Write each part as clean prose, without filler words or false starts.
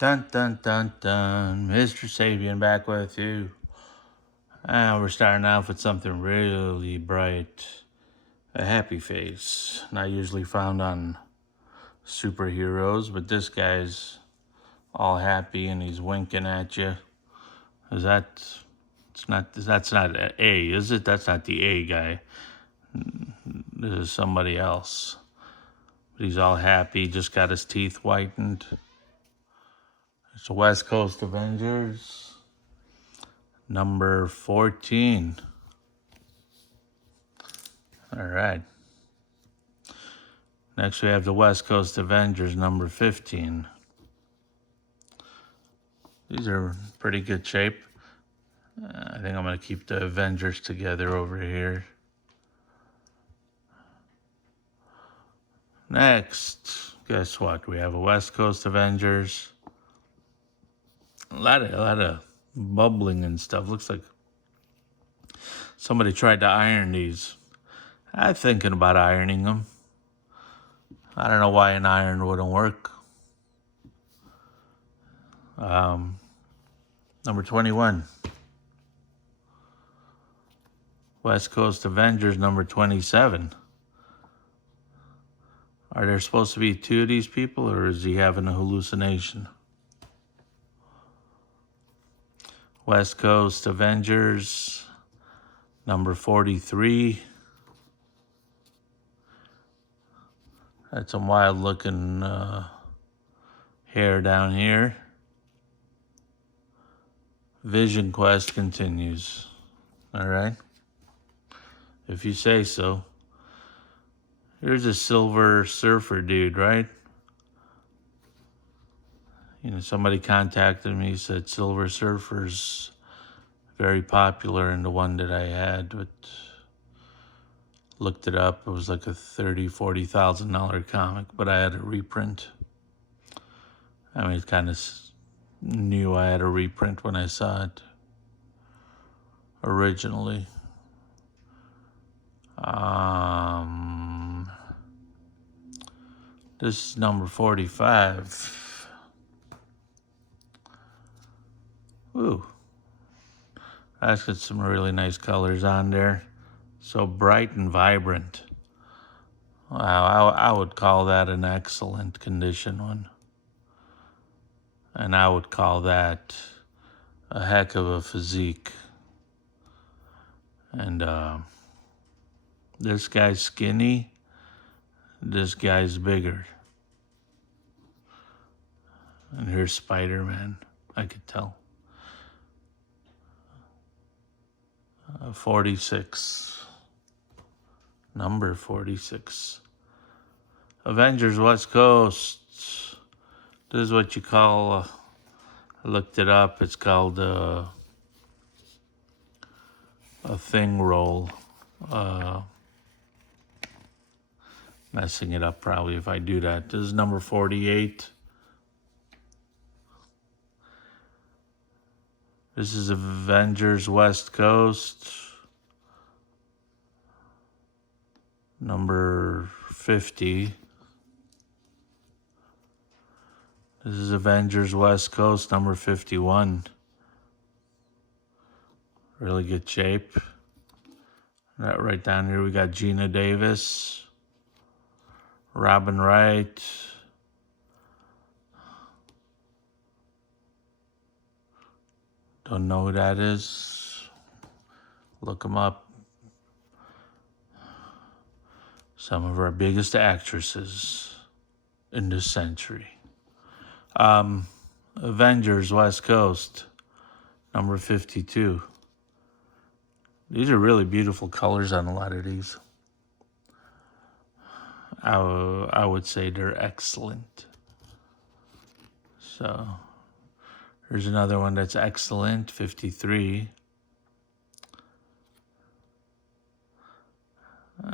Dun dun dun dun. MR.SABIAN back with you. And we're starting off with something really bright. A happy face. Not usually found on superheroes, but this guy's all happy and he's winking at you. That's not A, is it? That's not the A guy. This is somebody else. But he's all happy, just got his teeth whitened. It's the West Coast Avengers. Number 14. All right. Next, we have the West Coast Avengers, number 15. These are pretty good shape. I think I'm going to keep the Avengers together over here. Next, guess what? We have a West Coast Avengers. A lot of bubbling and stuff. Looks like somebody tried to iron these. I'm thinking about ironing them. I don't know why an iron wouldn't work. Number 21. West Coast Avengers, number 27. Are there supposed to be two of these people, or is he having a hallucination? West Coast Avengers, number 43. That's some wild looking hair down here. Vision Quest continues. All right. If you say so. Here's a Silver Surfer dude, right? You know, somebody contacted me, said Silver Surfer's very popular, and the one that I had, but looked it up. It was like a $30,000-$40,000 comic, but I had a reprint. I mean, it kind of knew I had a reprint when I saw it originally. This is number 45. Ooh. That's got some really nice colors on there. So bright and vibrant. Wow, I would call that an excellent condition one. And I would call that a heck of a physique. And this guy's skinny. This guy's bigger. And here's Spider-Man. I could tell. 46. Number 46. Avengers West Coast. This is what you call, I looked it up, it's called a thing roll. Messing it up probably if I do that. This is number 48. This is Avengers West Coast. Number 50. This is Avengers West Coast, number 51. Really good shape. Right down here we got Gina Davis. Robin Wright. Don't know who that is. Look them up. Some of our biggest actresses in this century. Avengers West Coast, number 52. These are really beautiful colors on a lot of these. I would say they're excellent. So here's another one that's excellent, 53.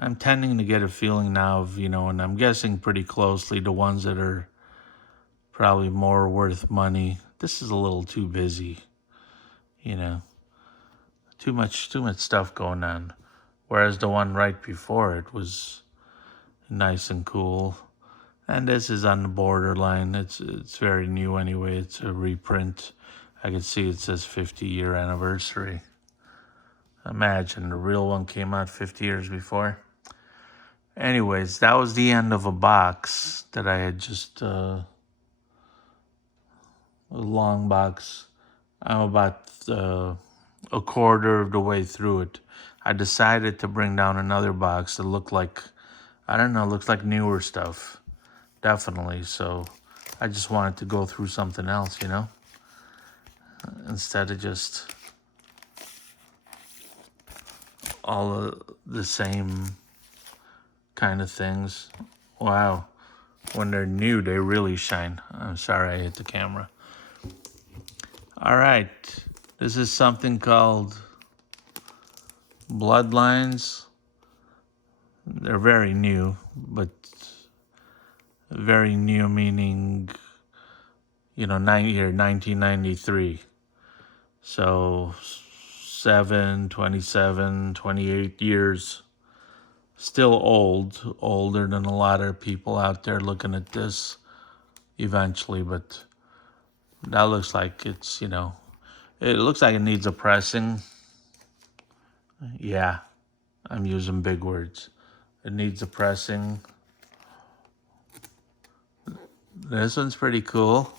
I'm tending to get a feeling now of, and I'm guessing pretty closely the ones that are probably more worth money. This is a little too busy, too much stuff going on. Whereas the one right before it was nice and cool. And this is on the borderline. It's very new anyway. It's a reprint. I can see it says 50-year anniversary. Imagine the real one came out 50 years before. Anyways, that was the end of a box that I had just, a long box. I'm about a quarter of the way through it. I decided to bring down another box that looked like, I don't know, looks like newer stuff. Definitely. So I just wanted to go through something else, you know, instead of just all of the same kind of things. Wow. When they're new, they really shine. I'm sorry I hit the camera. All right. This is something called Bloodlines. They're very new, but very new meaning, you know, 1993. So 27, 28 years. Still old, older than a lot of people out there looking at this eventually, but that looks like it's, you know, it looks like it needs a pressing. Yeah, I'm using big words. It needs a pressing. This one's pretty cool.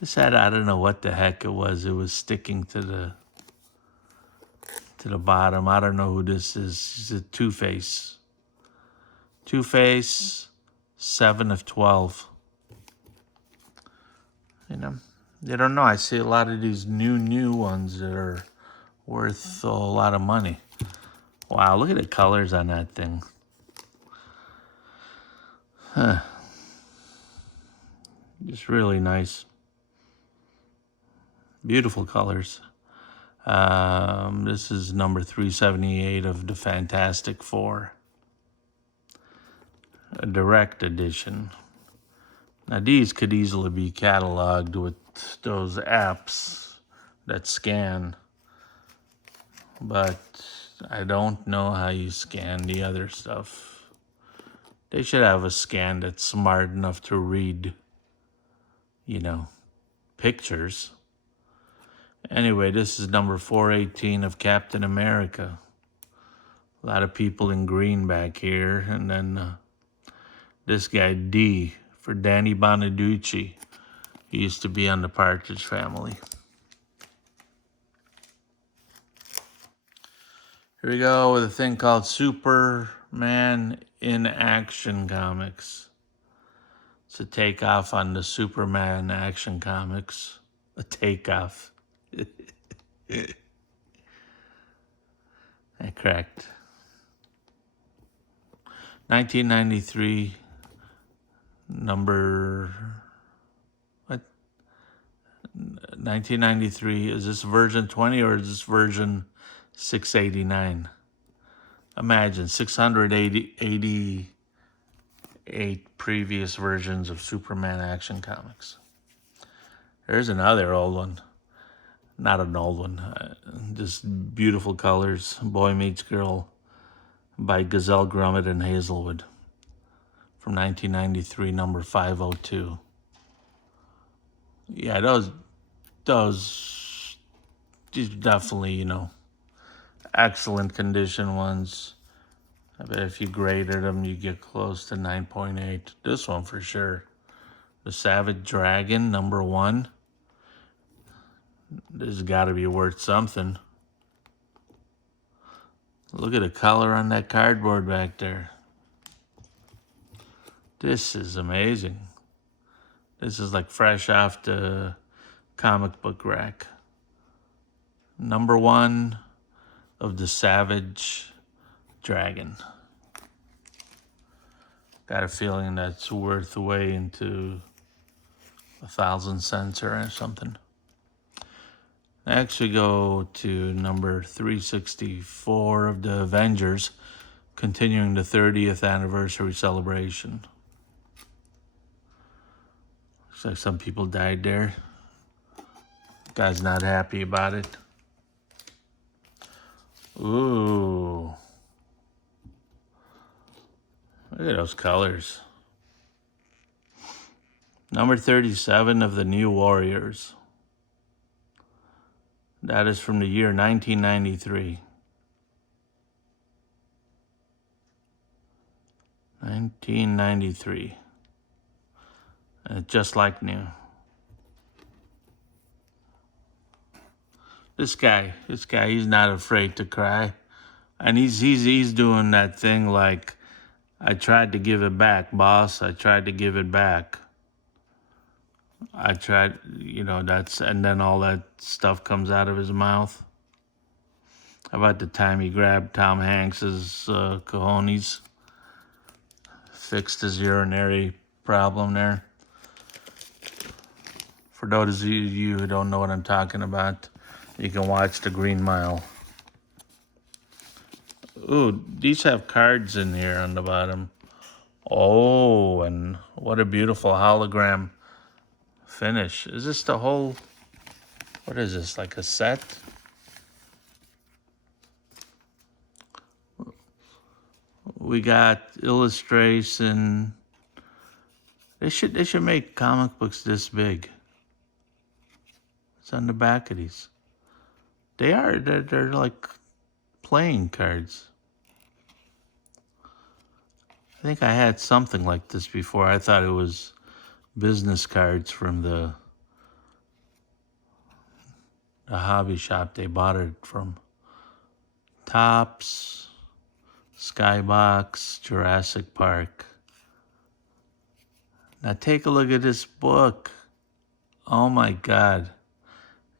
This had, I don't know what the heck it was. It was sticking to the bottom. I don't know who this is. It's a Two-Face. Two-Face, 7 of 12. You know, I don't know. I see a lot of these new ones that are worth a lot of money. Wow, look at the colors on that thing. Huh. Just really nice. Beautiful colors. This is number 378 of the Fantastic Four. A direct edition. Now these could easily be cataloged with those apps that scan, but I don't know how you scan the other stuff. They should have a scan that's smart enough to read, you know, pictures. Anyway, this is number 418 of Captain America. A lot of people in green back here. And then this guy, D, for Danny Bonaducci. He used to be on the Partridge Family. Here we go with a thing called Superman in Action Comics. It's a takeoff on the Superman Action Comics. A takeoff. I cracked. 1993, number, what? 1993, is this version 20 or is this version 689? Imagine 688 previous versions of Superman Action Comics. There's another old one. Not an old one. Just beautiful colors. Boy Meets Girl by Gazelle Grummet and Hazelwood from 1993, number 502. Yeah, those definitely, you know, excellent condition ones. I bet if you graded them, you get close to 9.8. This one for sure. The Savage Dragon, number 1. This has got to be worth something. Look at the color on that cardboard back there. This is amazing. This is like fresh off the comic book rack. Number 1 of the Savage Dragon. Got a feeling that's worth way into 1,000 cents or something. Next we go to number 364 of the Avengers, continuing the 30th anniversary celebration. Looks like some people died there. Guy's not happy about it. Ooh. Look at those colors. Number 37 of the New Warriors. That is from the year 1993. 1993. Just like new. This guy, he's not afraid to cry. And he's doing that thing like, I tried to give it back, boss. I tried to give it back. I tried, and then all that stuff comes out of his mouth. How about the time he grabbed Tom Hanks's cojones, fixed his urinary problem there? For those of you who don't know what I'm talking about, you can watch The Green Mile. Ooh, these have cards in here on the bottom. Oh, and what a beautiful hologram finish. Is this the whole, what is this, like a set? We got illustration. They should make comic books this big. It's on the back of these. They're like playing cards. I think I had something like this before. I thought it was business cards from the hobby shop they bought it from. Topps, Skybox, Jurassic Park. Now take a look at this book. Oh my God.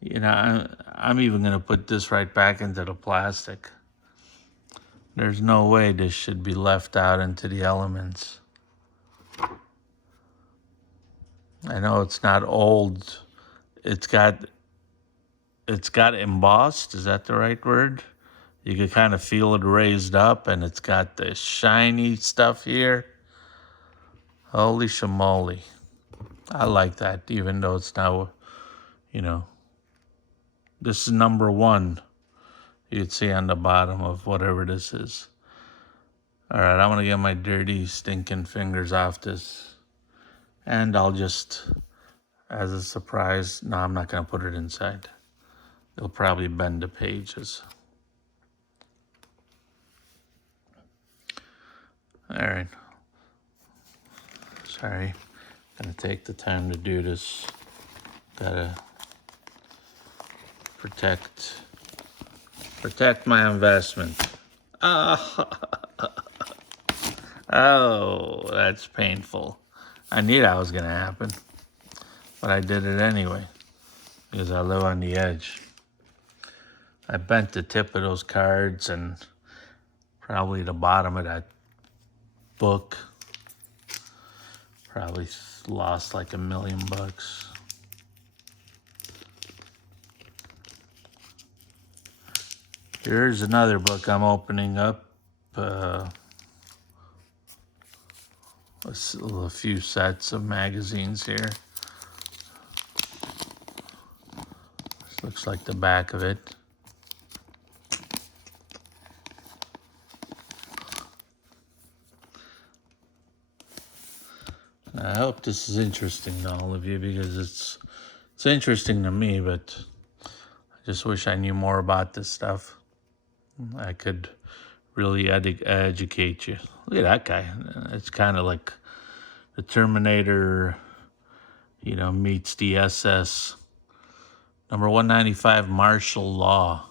I'm even going to put this right back into the plastic. There's no way this should be left out into the elements. I know it's not old. It's got embossed. Is that the right word? You can kind of feel it raised up, and it's got the shiny stuff here. Holy shamoly. I like that, even though it's now, this is number 1. You'd see on the bottom of whatever this is. All right, I'm going to get my dirty, stinking fingers off this. And I'll just, as a surprise, no, I'm not going to put it inside. It'll probably bend the pages. All right. Sorry. Gonna take the time to do this. Gotta protect my investment. Oh, that's painful. I knew that was gonna happen, but I did it anyway because I live on the edge. I bent the tip of those cards and probably the bottom of that book. Probably lost like $1 million. Here's another book I'm opening up. A few sets of magazines here. This looks like the back of it. I hope this is interesting to all of you because it's interesting to me, but I just wish I knew more about this stuff. I could really educate you. Look at that guy. It's kind of like the Terminator, meets the SS. Number 195, martial law.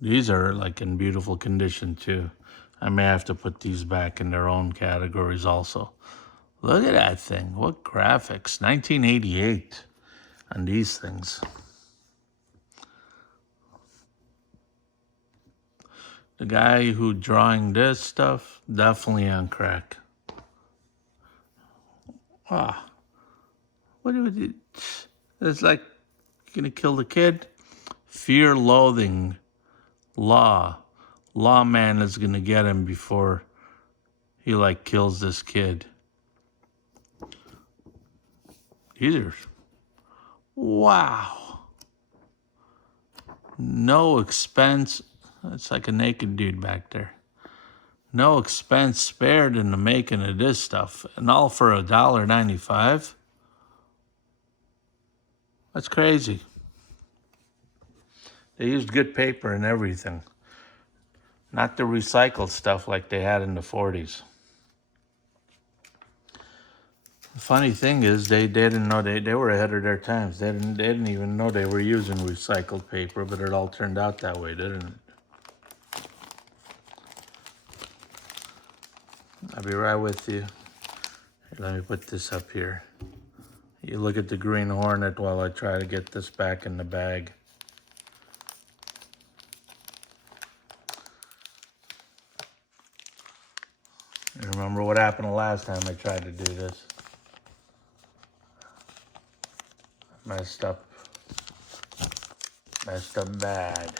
These are like in beautiful condition too. I may have to put these back in their own categories also. Look at that thing. What graphics. 1988 on these things. The guy who drawing this stuff, definitely on crack. What do we? It's like, gonna kill the kid? Fear, loathing, law. Lawman is gonna get him before he kills this kid. These are, wow. No expense. It's like a naked dude back there. No expense spared in the making of this stuff, and all for $1.95. That's crazy. They used good paper and everything, not the recycled stuff like they had in the 40s. The funny thing is, they didn't know they were ahead of their times. They didn't even know they were using recycled paper, but it all turned out that way, didn't it? I'll be right with you. Here, let me put this up here. You look at the Green Hornet while I try to get this back in the bag. You remember what happened the last time I tried to do this? Messed up bad.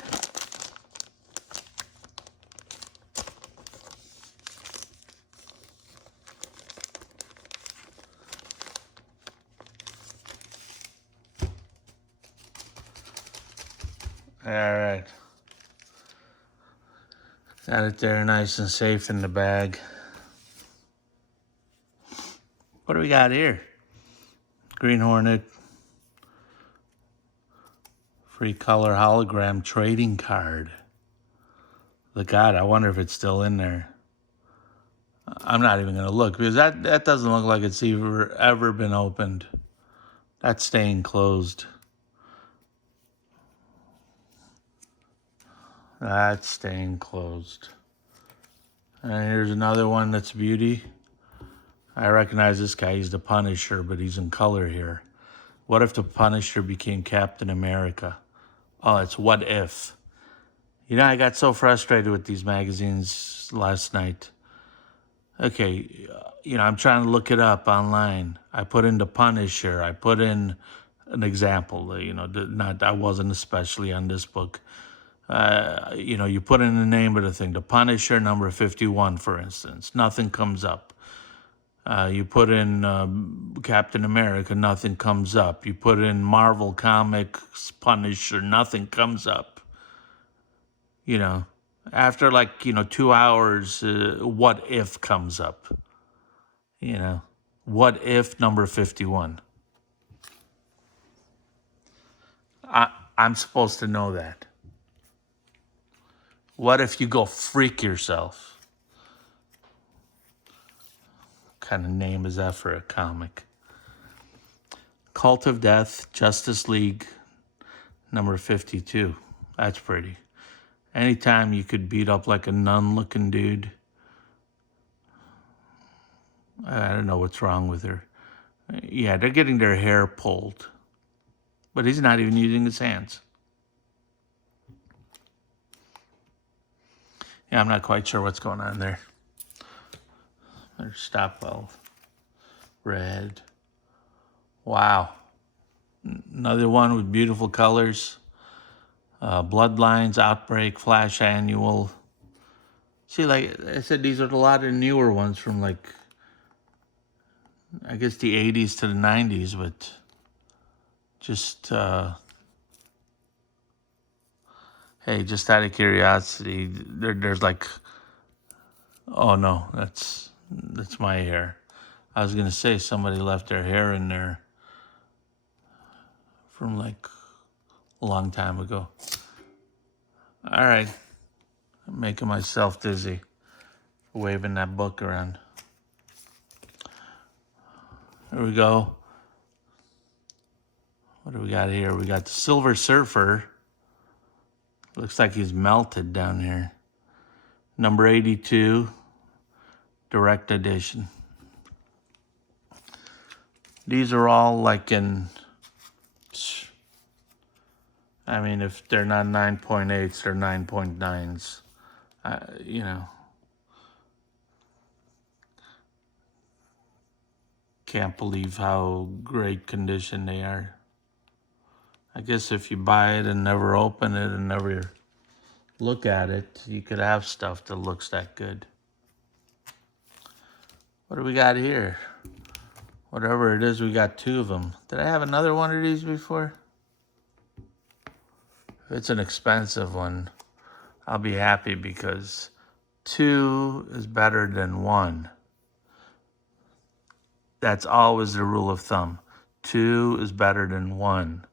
All right. Got it there nice and safe in the bag. What do we got here? Green Hornet. Free color hologram trading card. Look, God, I wonder if it's still in there. I'm not even going to look because that doesn't look like it's ever been opened. That's staying closed. That's staying closed. And here's another one that's beauty. I recognize this guy. He's the Punisher, but he's in color here. What if the Punisher became Captain America? Oh, it's what if. You know, I got so frustrated with these magazines last night. Okay, I'm trying to look it up online. I put in the Punisher. I put in an example. I wasn't especially on this book. You put in the name of the thing, the Punisher number 51, for instance. Nothing comes up. You put in Captain America, nothing comes up. You put in Marvel Comics Punisher, nothing comes up. After 2 hours, what if comes up? What if number 51? I'm supposed to know that. What if you go freak yourself? What kind of name is that for a comic? Cult of Death, Justice League, number 52. That's pretty. Anytime you could beat up like a nun-looking dude. I don't know what's wrong with her. Yeah, they're getting their hair pulled. But he's not even using his hands. Yeah, I'm not quite sure what's going on there. There's Stopwell. Red. Wow. Another one with beautiful colors. Bloodlines, Outbreak, Flash Annual. See, like I said, these are a lot of newer ones from I guess the 80s to the 90s, but just, hey, just out of curiosity, there's oh no, that's my hair. I was going to say somebody left their hair in there from a long time ago. All right. I'm making myself dizzy waving that book around. There we go. What do we got here? We got the Silver Surfer. Looks like he's melted down here. Number 82, direct edition. These are all if they're not 9.8s, they're 9.9s. Can't believe how great condition they are. I guess if you buy it and never open it and never look at it, you could have stuff that looks that good. What do we got here? Whatever it is, we got 2 of them. Did I have another one of these before? If it's an expensive one, I'll be happy because 2 is better than 1. That's always the rule of thumb. 2 is better than 1.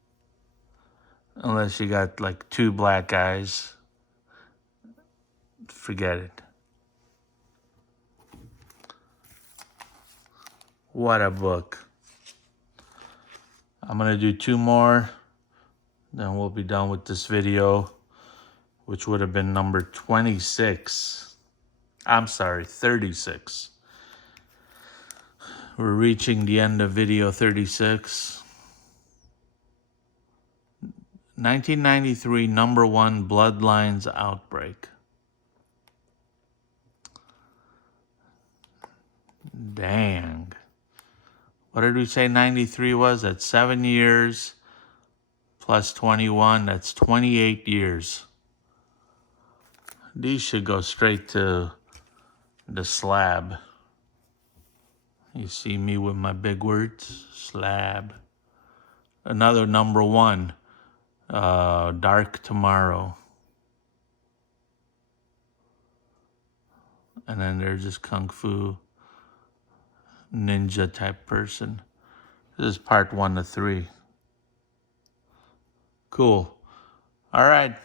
Unless you got like 2 black guys. Forget it. What a book. I'm going to do 2 more. Then we'll be done with this video, which would have been number 26. I'm sorry, 36. We're reaching the end of video 36. 1993 #1 Bloodlines Outbreak. Dang. What did we say 93 was? That's 7 years plus 21. That's 28 years. These should go straight to the slab. You see me with my big words? Slab. Another #1. Dark Tomorrow. And then there's this Kung Fu ninja type person. This is part 1 to 3. Cool. All right.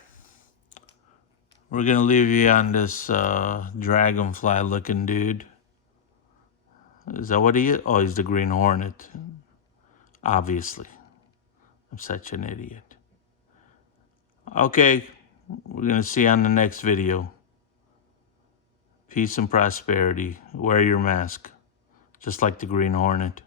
We're going to leave you on this dragonfly looking dude. Is that what he is? Oh, he's the Green Hornet. Obviously. I'm such an idiot. Okay. We're going to see you on the next video. Peace and prosperity. Wear your mask. Just like the Green Hornet.